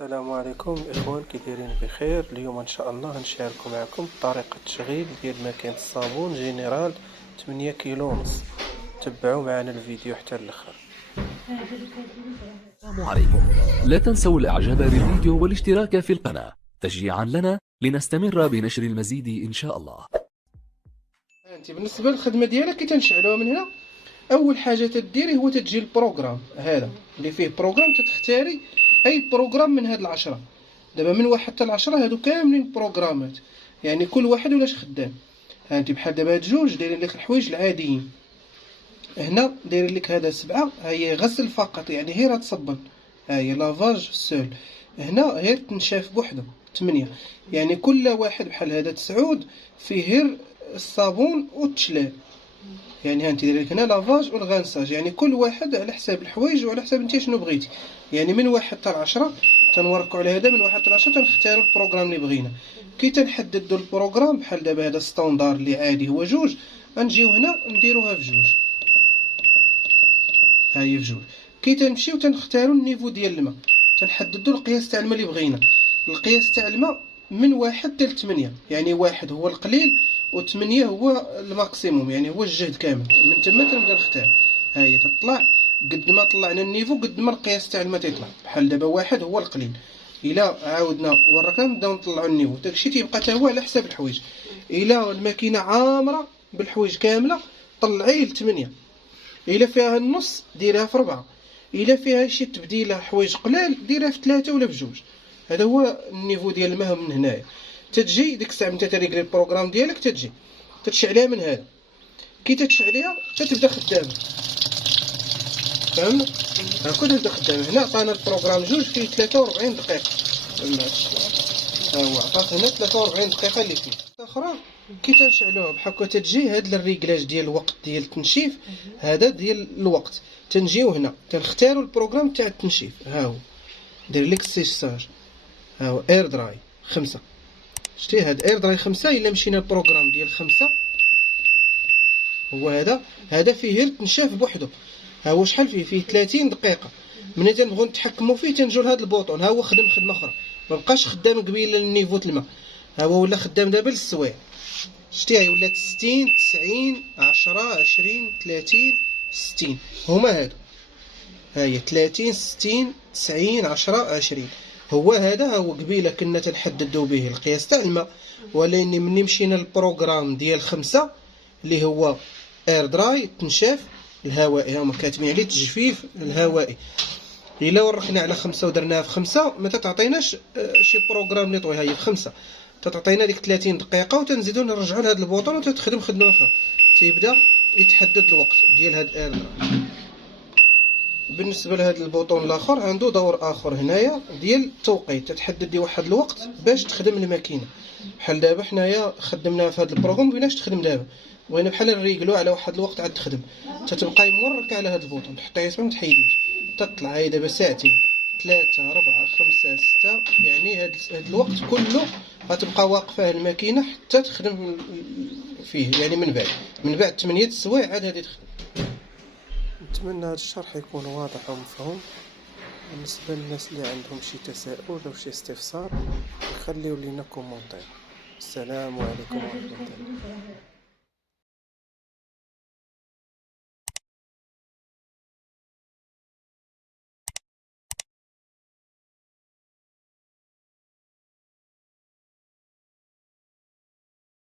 السلام عليكم الاخوان، كي دايرين بخير؟ اليوم ان شاء الله غنشارك معكم طريقه تشغيل ديال ماكينه الصابون جينيرال 8 كيلو ونص. تبعوا معنا الفيديو حتى الاخر. السلام عليكم. لا تنسوا الاعجاب بالفيديو والاشتراك في القناة تشجيعا لنا لنستمر بنشر المزيد ان شاء الله. انت بالنسبه للخدمه ديالك كي تنشعلوها من هنا، اول حاجه تديري هو تجي البروغرام هذا اللي فيه بروغرام. تختاري اي بروغرام من هاد العشرة. دابا من واحد حتى العشرة هادو كاملين بروغرامات، يعني كل واحد ولاش خدام. ها انت بحال دابا هاد جوج دايرين لك الحوايج العاديين. هنا دايرين لك هذا 7، هي غسل فقط، يعني غير تصبن. ها هي لافاج سول. هنا غير تنشاف بوحدو 8، يعني كل واحد بحال هذا 9 فيه غير الصابون والتشلال. يعني ها انت داير لك هنا لافاج والغانساج، يعني كل واحد على حساب الحوايج وعلى حساب انت شنو بغيتي. يعني من واحد حتى 10 تنوركو على هذا، من واحد حتى 10 تنختاروا البروغرام اللي بغينا. كي تنحددوا البروغرام بحال دابا هذا ستاندار اللي عادي هو جوج، غنجيو هنا نديروها في جوج. ها هي في جوج. كي تنمشيو تنختاروا النيفو ديال الماء، تنحددوا القياس تاع الماء اللي بغينا. القياس تاع الماء من 1 حتى 8، يعني 1 هو القليل و8 هو الماكسيموم، يعني هو الجهد كامل. من تما تنبدا نختار. ها هي تطلع قد ما طلعنا النيفو قد ما القياس تاع الماء تيطلع. بحال دابا 1 هو القليل، الا عاودنا وركنا نبداو نطلعوا النيفو. داكشي تيبقى حتى هو على حساب الحوايج. الا الماكينه عامره بالحوايج كامله طلعيه ل 8، الا فيها النص ديرها في 4، الا فيها شي تبديله حوايج قلال ديرها في 3 ولا في 2. هذا هو النيفو ديال الماء من هنايا. تتجي ديك الساعه نتا تريكلي البروغرام ديالك، تتجي تتشعليها من هذا. كي تتشعليها تتبدا خدامه، فهمنا؟ هاكا تبدا خدامه. هنا عطانا البروغرام جوج فيه 43 دقيقه. ها هو عطاك هنا 43 دقيقه اللي فيه. الاخرى كي تنشعلوها بحال هكا تتجي هاد الريكلاج ديال الوقت ديال التنشيف. هذا ديال الوقت. تنجيو هنا تنختاروا البروغرام تاع التنشيف. ها هو دير لك السيشاج. ها هو اير دراي 5. شتي هاد اير دراي 5. الا مشينا البروغرام ديال 5 هو هذا فيه غير تنشاف بوحدو. ها هو شحال فيه 30 دقيقه. ملي تنبغيو نتحكموا فيه تنجيو لهاد البوطون. ها هو خدم خدمه اخرى، ما بقاش خدام قبيل النيفو الماء. ها هو ولا خدام دابا للسوايع. شتي هي ولات 60 90 10 20 30 60 هما هادو. ها هي 30 60 90 10 20. هو هذا هو قبيله كنا تنحددوا به القياس تاع الماء، ولكن ملي مشينا للبروغرام ديال 5 اللي هو اير دراي تنشاف الهوائي، هما كاتبين عليه تجفيف الهوائي. الا ورخنا على 5 ودرناها في 5 ما تتعطيناش شي بروغرام اللي طوي. هي في 5 تتعطينا ديك 30 دقيقه، وتنزيدو نرجعوا لهاد البوطون وتتخدم خدمه اخرى. تيبدا يتحدد الوقت ديال هاد اير دراي. بالنسبه لهاد البوطون الاخر عنده دور اخر هنايا ديال التوقيت. تتحدد لي واحد الوقت باش تخدم الماكينه. بحال دابا حنايا خدمناها في هاد البروغرام بغيناش تخدم دابا، بغينا بحال نريقلو على واحد الوقت عاد تخدم. تتبقاي موركه على هاد البوطون، تحطيه اسمها ما تحيديش. تطلع هي دابا ساعتين 3 4 5 6، يعني هاد الوقت كله غتبقى واقفه الماكينه حتى تخدم فيه. يعني من بعد 8 السوايع عاد هادي تخدم. نتمنى هذا الشرح يكون واضح ومفهوم. بالنسبة للناس اللي عندهم شي تساؤل أو شي استفسار يخليو لينا كومونتير. السلام عليكم ورحمة الله.